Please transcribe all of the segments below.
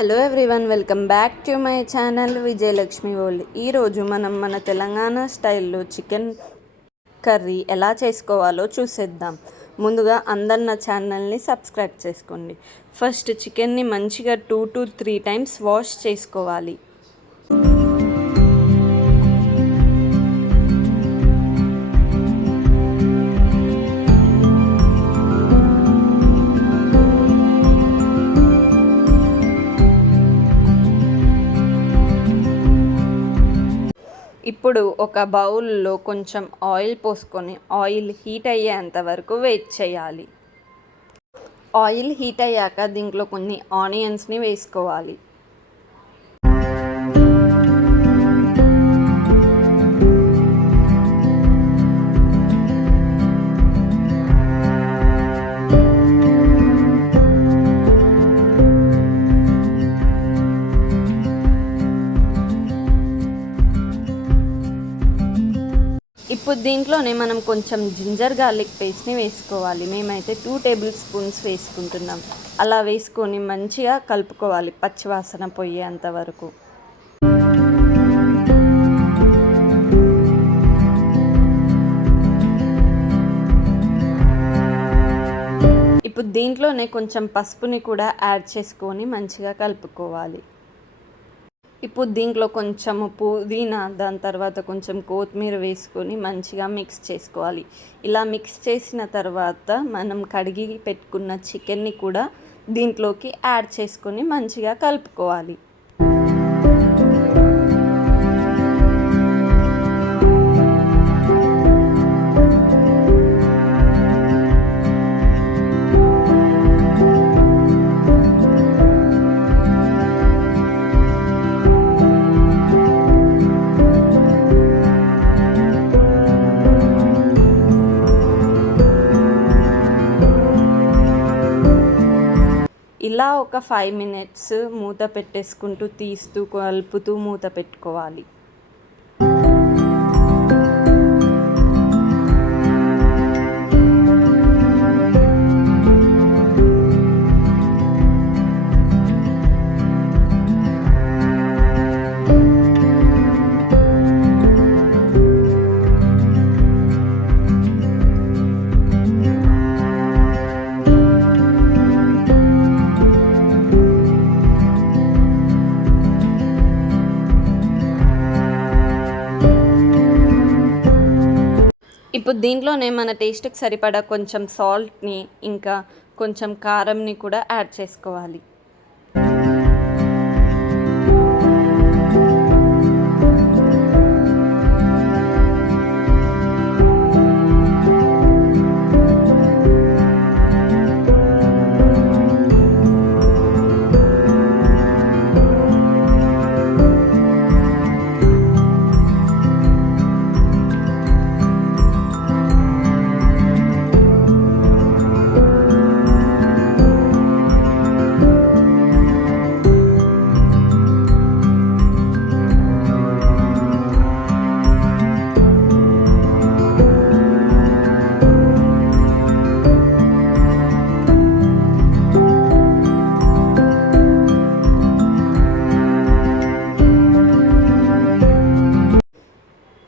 Hello everyone, welcome back to my channel Vijayalakshmi world. ఈరోజు మనం మన తెలంగాణ స్టైల్లో చికెన్ కర్రీ ఎలా చేసుకోవాలో చూసేద్దాం. ముందుగా అందరు నా ఛానల్ని సబ్స్క్రైబ్ చేసుకోండి. ఫస్ట్ చికెన్ని మంచిగా 2 to 3 times వాష్ చేసుకోవాలి. ఇప్పుడు ఒక బౌల్లో కొంచెం ఆయిల్ పోసుకొని ఆయిల్ హీట్ అయ్యేంత వరకు వెయిట్ చేయాలి. ఆయిల్ హీట్ అయ్యాక దీంట్లో కొన్ని ఆనియన్స్ని వేసుకోవాలి. ఇప్పుడు దీంట్లోనే మనం కొంచెం జింజర్ గార్లిక్ పేస్ట్ని వేసుకోవాలి. మేమైతే 2 tablespoons వేసుకుంటున్నాం. అలా వేసుకొని మంచిగా కలుపుకోవాలి పచ్చివాసన పోయేంత వరకు. ఇప్పుడు దీంట్లోనే కొంచెం పసుపుని కూడా యాడ్ చేసుకొని మంచిగా కలుపుకోవాలి. ఇప్పుడు దీంట్లో కొంచెం పుదీనా, దాని తర్వాత కొంచెం కొత్తిమీర వేసుకొని మంచిగా మిక్స్ చేసుకోవాలి. ఇలా మిక్స్ చేసిన తర్వాత మనం కడిగి పెట్టుకున్న చికెన్ని కూడా దీంట్లోకి యాడ్ చేసుకొని మంచిగా కలుపుకోవాలి. ఇలా ఒక 5 minutes మూత పెట్టేసుకుంటూ తీస్తూ కలుపుతూ మూత పెట్టుకోవాలి. ఇప్పుడు దీంట్లోనే మన టేస్ట్కి సరిపడా కొంచెం సాల్ట్ని ఇంకా కొంచెం కారంని కూడా యాడ్ చేసుకోవాలి.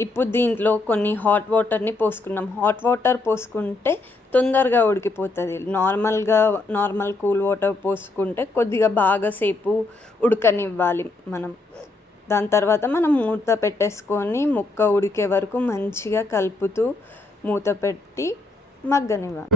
ఇప్పుడు దీంట్లో కొన్ని హాట్ వాటర్ని పోసుకున్నాం. హాట్ వాటర్ పోసుకుంటే తొందరగా ఉడికిపోతుంది. నార్మల్ కూల్ వాటర్ పోసుకుంటే కొద్దిగా బాగా సేపు ఉడకనివ్వాలి మనం. దాని తర్వాత మనం మూత పెట్టేసుకొని ముక్క ఉడికే వరకు మంచిగా కలుపుతూ మూత పెట్టి మగ్గనివ్వాలి.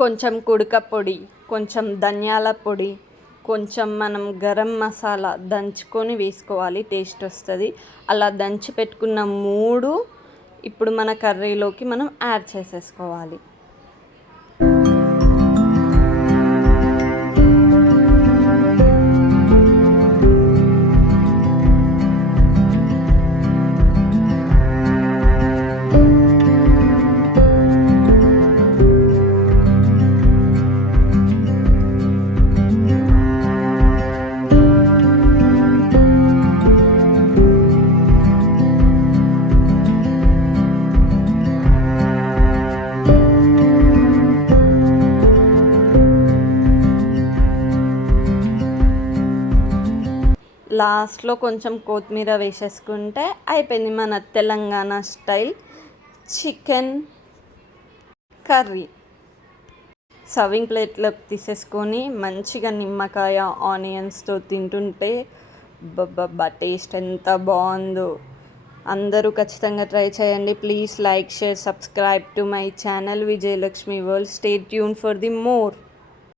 కొంచెం కుడక పొడి, కొంచెం ధనియాల పొడి, కొంచెం మనం గరం మసాలా దంచుకొని వేసుకోవాలి, టేస్ట్ వస్తుంది. అలా దంచి పెట్టుకున్న 3 ఇప్పుడు మన కర్రీలోకి మనం యాడ్ చేసేసుకోవాలి. లాస్ట్లో కొంచెం కొత్తిమీర వేసేసుకుంటే అయిపోయింది మన Telangana style chicken curry. Serving ప్లేట్లోకి తీసేసుకొని మంచిగా నిమ్మకాయ ఆనియన్స్తో తింటుంటే టేస్ట్ ఎంత బాగుందో. అందరూ ఖచ్చితంగా ట్రై చేయండి. Please like, share, subscribe to my channel Vijayalakshmi world. Stay tune for the more.